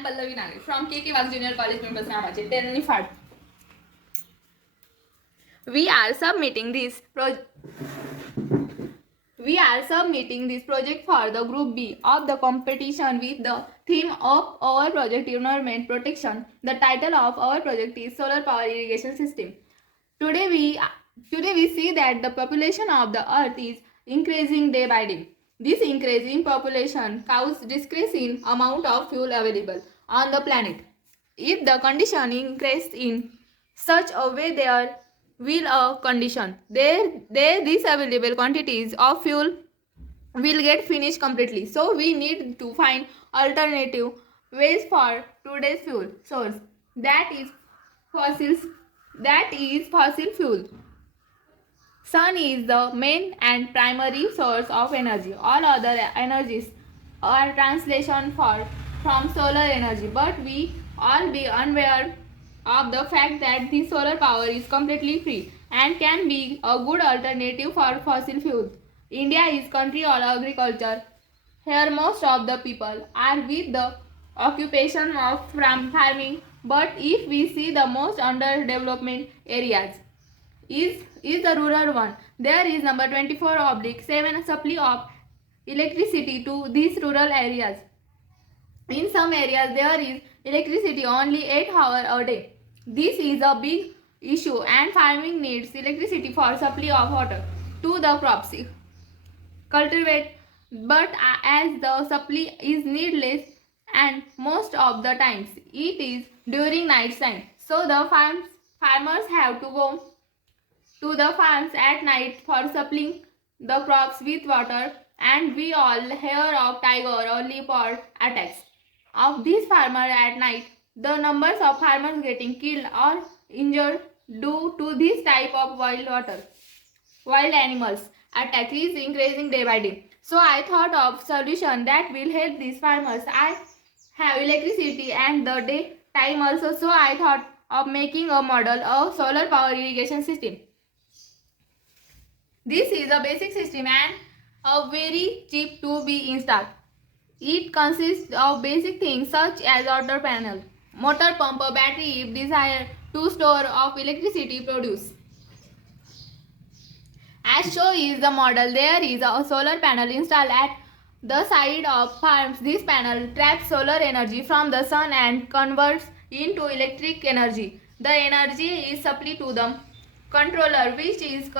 am Pallavi Nagel from KK Wag Junior College, Members Namache, Tenanifad. We are submitting this project for the Group B of the competition with the theme of our project environment protection. The title of our project is Solar Power Irrigation System. Today we see that the population of the earth is increasing day by day. This increasing population causes decrease in amount of fuel available on the planet. If the condition increases in such a way there will a condition, these available quantities of fuel will get finished completely. So we need to find alternative ways for today's fuel source, that is fossil fuel. Sun is the main and primary source of energy. All other energies are translation from solar energy, but we all be unaware of the fact that the solar power is completely free and can be a good alternative for fossil fuels. India is country of agriculture. Here most of the people are with the occupation of farming, but if we see the most underdevelopment areas is the rural one. There is number 24/7 supply of electricity to these rural areas. In some areas there is electricity only 8 hours a day. This is a big issue and farming needs electricity for supply of water to the crops cultivate, but as the supply is needless and most of the times it is during night time, so the farmers have to go to the farms at night for supplying the crops with water, and we all hear of tiger or leopard attacks of these farmers at night. The numbers of farmers getting killed or injured due to this type of wild animals attack is increasing day by day. So I thought of solution that will help these farmers. I have electricity and the day time also, so I thought of making a model of solar power irrigation system. This is a basic system and a very cheap to be installed. It consists of basic things such as water panel, motor pump, a battery if desired to store of electricity produced. As shown is the model, there is a solar panel installed at the side of farms. This panel traps solar energy from the sun and converts into electric energy. The energy is supplied to the controller, which is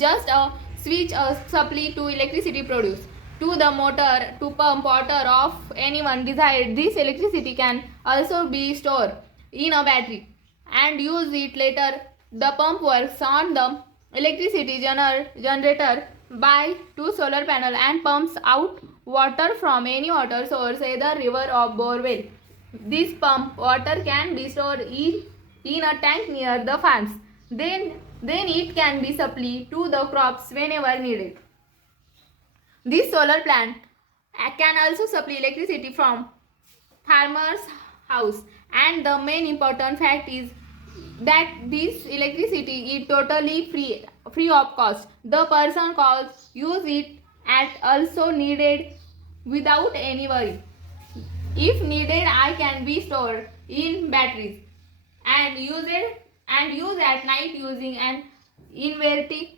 just a switch supply to electricity produced to the motor to pump water of anyone desired. This electricity can also be stored in a battery and use it later. The pump works on the electricity generator by two solar panel and pumps out water from any water source, either river or borewell. This pump water can be stored in a tank near the farms. Then it can be supplied to the crops whenever needed. This solar plant can also supply electricity from farmer's house, and the main important fact is that this electricity is totally free of cost. The person calls use it at also needed without any worry. If needed, I can be stored in batteries and use at night using an inverter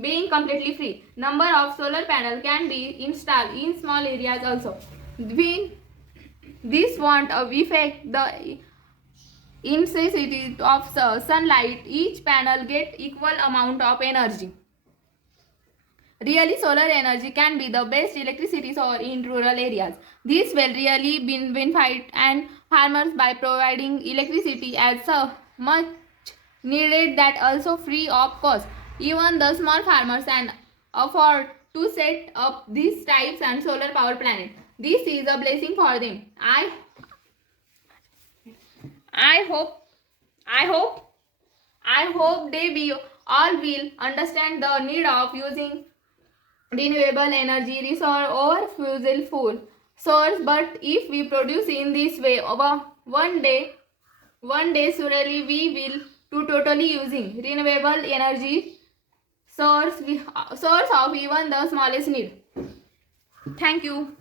being completely free. Number of solar panels can be installed in small areas also. This won't affect the intensity of sunlight. Each panel get equal amount of energy. Really, solar energy can be the best electricity source in rural areas. This will really benefit and farmers by providing electricity as much needed that also free of cost. Even the small farmers can afford to set up these types and solar power planet. This is a blessing for them. I hope they all will understand the need of using renewable energy resource or fossil fuel source. But if we produce in this way, one day surely we will to totally using renewable energy source of even the smallest need. Thank you.